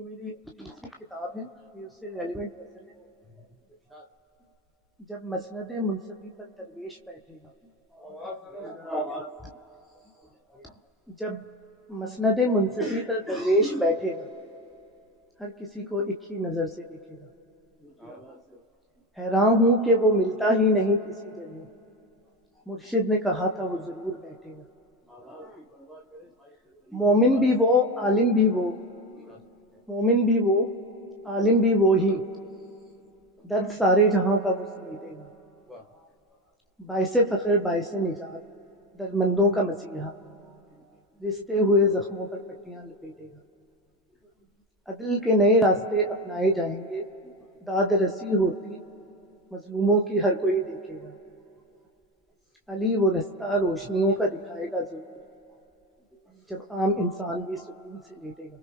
یہ میری تیسری کتاب ہے، یہ اس سے ریلیونٹ غزل ہے۔ جب مسند منصفی پر درویش بیٹھے گا، جب مسند منصفی پر درویش بیٹھے گا، ہر کسی کو ایک ہی نظر سے دیکھے گا۔ حیران ہوں کہ وہ ملتا ہی نہیں کسی جگہ، مرشد نے کہا تھا وہ ضرور بیٹھے گا۔ مومن بھی وہ، عالم بھی وہ، مومن بھی وہ، عالم بھی وہی، درد سارے جہاں کا وہ سمیٹے گا۔ باعث فخر باعث نجات، درمندوں کا مسیحا، رستے ہوئے زخموں پر پٹیاں لپیٹے گا۔ عدل کے نئے راستے اپنائے جائیں گے، داد رسی ہوتی مظلوموں کی ہر کوئی دیکھے گا۔ علی وہ رستہ روشنیوں کا دکھائے گا ضرور، جب عام انسان بھی سکون سے لیٹے گا۔